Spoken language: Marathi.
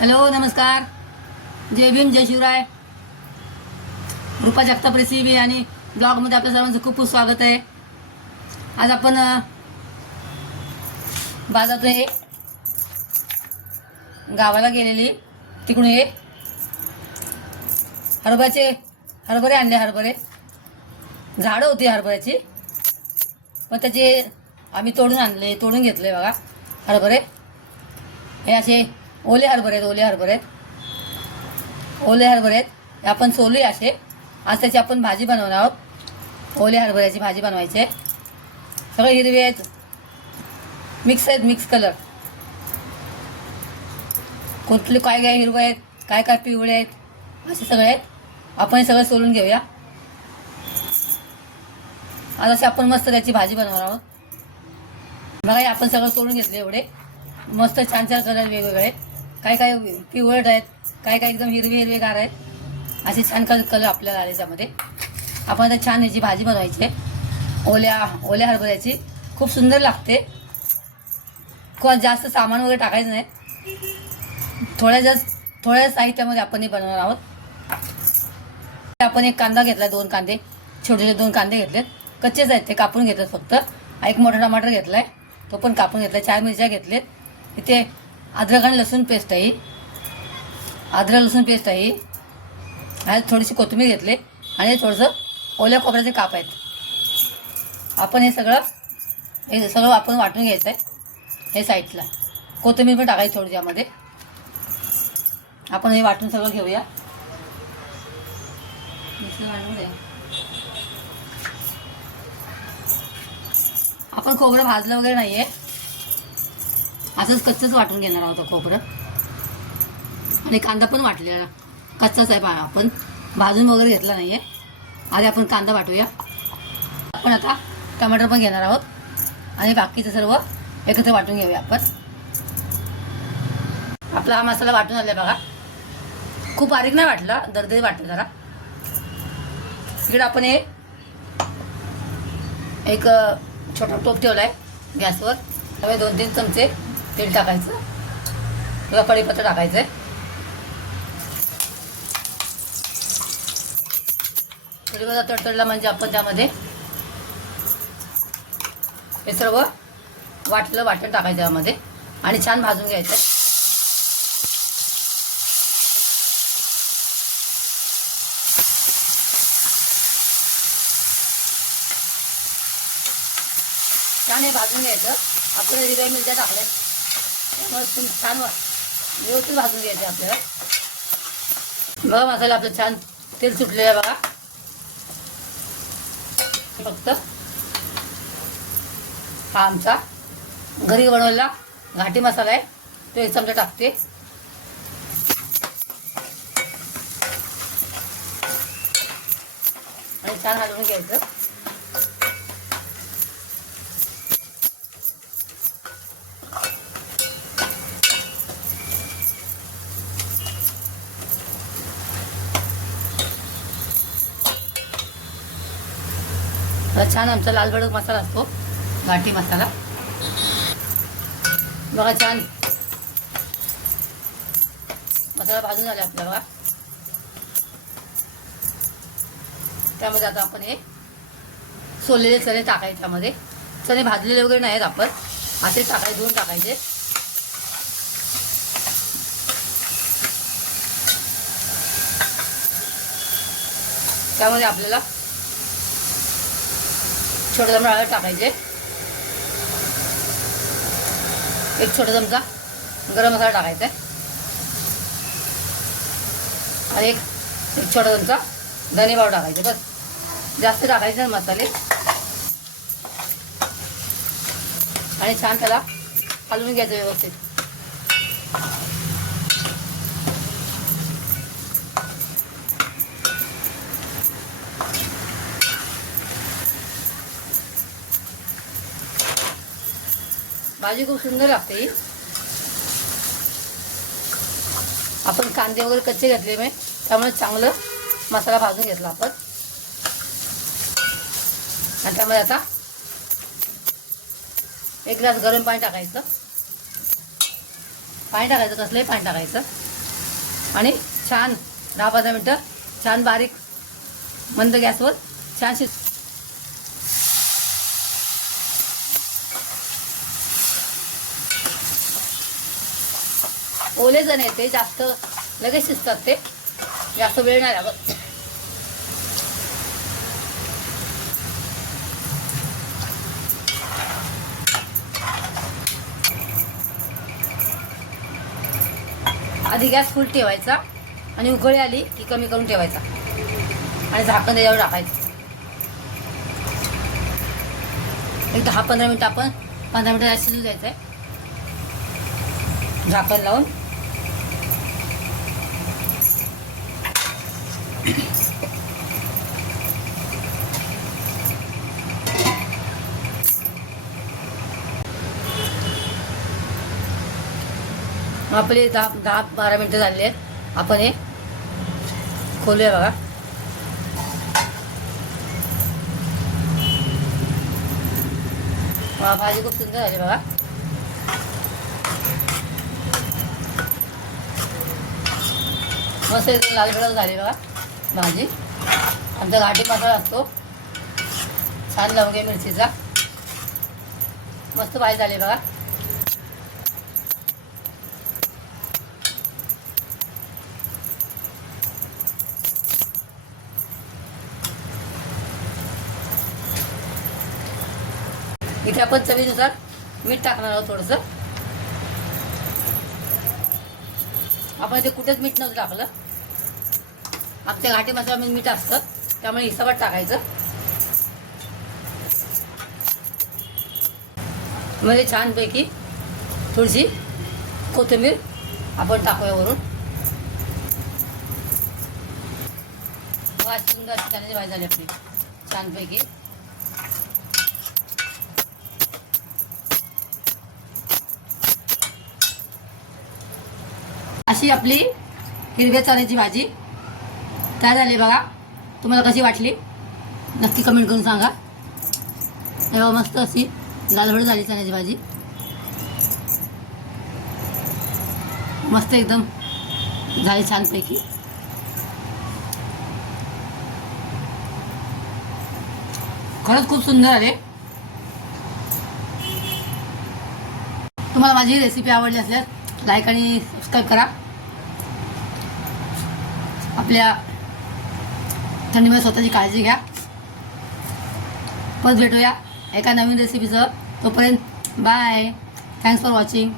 हॅलो, नमस्कार. जय भीम, जय शिवराय. रूपा जगताप रेसिपी आणि ब्लॉगमध्ये आपल्या सर्वांचं खूप खूप स्वागत आहे. आज आपण बाजारात हे गावाला गेलेली, तिकडून हे हरभरे आणले. हरभरे झाडं होती हरभऱ्याची, पण त्याचे आम्ही तोडून घेतले. बघा, हरभरे हे असे ओले हरभरे आहेत. हे आपण सोलूया असे. आज त्याची आपण भाजी बनवणार आहोत. ओल्या हरभऱ्याची भाजी बनवायची आहे. सगळे हिरवे आहेत, मिक्स कलर. कुठले काय काय हिरवे आहेत, काय काय पिवळे आहेत, असे सगळे आहेत. आपण हे सगळं सोलून घेऊया. आज असे आपण मस्त त्याची भाजी बनवणार आहोत. बघा, हे आपण सगळं सोलून घेतले. एवढे मस्त छान छान कलर वेगवेगळे, काय काय पिवळट आहेत, काय काय एकदम हिरवेगार आहेत. असे छान कलर आपल्याला आले. त्यामध्ये आपण आता छान याची भाजी बनवायची आहे. ओल्या हरभऱ्याची खूप सुंदर लागते. जास्त सामान वगैरे टाकायचं नाही. थोड्या साहित्यामध्ये आपण हे बनवणार आहोत. आपण एक कांदा घेतला, 2 कांदे, छोटे 2 कांदे घेतलेत. कच्चेच आहेत ते, कापून घेतलेत फक्त. एक मोठा टमाटर घेतलाय, तो पण कापून घेतलाय. 4 मिरच्या घेतलेत. इथे अद्रक आणि लसूण पेस्ट आहे. आणि थोडीशी कोथिंबीर घेतली आणि थोडंसं ओल्या खोबऱ्याचे काप आहेत. आपण हे सगळं आपण वाटून घ्यायचं आहे. हे साईडला कोथिंबीर पण टाकायची थोडी त्यामध्ये. आपण हे वाटून सगळं घेऊया. आपण खोबरं भाजलं वगैरे नाहीये, असंच कच्चंच वाटून घेणार आहोत खोबरं. आणि कांदा पण वाटलेला कच्चाच आहे. आपण भाजून वगैरे घेतला नाहीये. आधी आपण कांदा वाटूया. आपण आता टमाटर पण घेणार आहोत आणि बाकीचं सर्व एकत्र वाटून घेऊया आपण. आपला हा मसाला वाटून आलाय बघा. खूप बारीक नाही वाटला, दरदरी वाटलं जरा. इकडे आपण एक छोटा टोप ठेवलाय गॅसवर. त्यामुळे 2-3 चमचे तेल टाकायचं. किंवा कढीपत्ता टाकायचंय. कढीपत्ता तडतडला म्हणजे आपण त्यामध्ये हे सर्व वाटण टाकायचं त्यामध्ये आणि छान भाजून घ्यायचं. छान हे भाजून घ्यायचं. आपण हिरव्या मिरच्या टाकल्या, त्यामुळे छान व्यवस्थित भाजून घ्यायचे आपल्याला. बघा, मसाला आपलं छान तेल सुटलेलं आहे बघा. फक्त हा आमचा घरी बनवलेला घाटी मसाला आहे, तो 1 चमचा टाकते. आणि छान हलवून घ्यायचं. छान आमचा लाल भडक मसाला असतो, घाटी मसाला. बघा, छान मसाला भाजून झाला आपला बघा. त्यामध्ये आता आपण हे सोललेले चणे टाकायचे. त्यामध्ये चणे भाजलेले वगैरे नाहीत, आपण असे धुवून टाकायचे. त्यामध्ये आपल्याला छोटा चमचा हळद टाकायचे. 1 छोटा चमचा गरम मसाला टाकायचा आहे. आणि एक छोटा चमचा धने पावडर टाकायचे. बस, जास्त टाकायचे मसाले. आणि छान त्याला हलवून घ्यायचं व्यवस्थित. भाजी खूप सुंदर लागते. आपण कांदे वगैरे कच्चे घेतले मी, त्यामुळे चांगलं मसाला भाजून घेतला आपण. आणि त्यामध्ये आता 1 ग्लास गरम पाणी टाकायचं. पाणी टाकायचं, कसलंही पाणी टाकायचं. आणि छान 10-15 मिनटं छान बारीक मंद गॅसवर छान ओले जण आहेत ते जास्त लगेच शिजतात, ते जास्त वेळ नाही लागत. आधी गॅस फुल ठेवायचा आणि उकळी आली की कमी करून ठेवायचा आणि झाकण त्याच्यावर टाकायचं. एक 10-15 मिनटं आपण 15 मिनटं शिजू द्यायचं आहे झाकण लावून. आपले 10-12 मिनटं झाले आहेत. आपण हे खोलूया बघा. भाजी खूप सुंदर झाली बघा. मस्त एकदम लाल कलर झाली बघा भाजी. आमचा घाटी मसाला असतो छान लवंगे मिरचीचा. मस्त भाजी झाली बघा. इथे आपण चवीनुसार मीठ टाकणार आहोत थोडंसं. आपण इथे कुठेच मीठ नव्हतं टाकलं. आमच्या घाटी मसाल्यामध्ये मीठ असतं त्यामुळे हिसाबात टाकायचं. मध्ये छानपैकी थोडीशी कोथिंबीर आपण टाकूया वरून. सुंदर चण्याची भाजी झाली आपली छानपैकी. अशी आपली हिरव्या चण्याची भाजी तयार झाली बघा. तुम्हाला कशी वाटली नक्की कमेंट करून सांगा. तेव्हा मस्त अशी लालभड झाली चण्याची भाजी. मस्त एकदम झाली छानपैकी. खरंच खूप सुंदर आले. तुम्हाला माझी रेसिपी आवडली असल्यास लाईक आणि सबस्क्राईब करा. आपल्या थंडीमध्ये स्वतःची काळजी घ्या. परत भेटूया एका नवीन रेसिपीसह. तोपर्यंत बाय. Thanks for watching.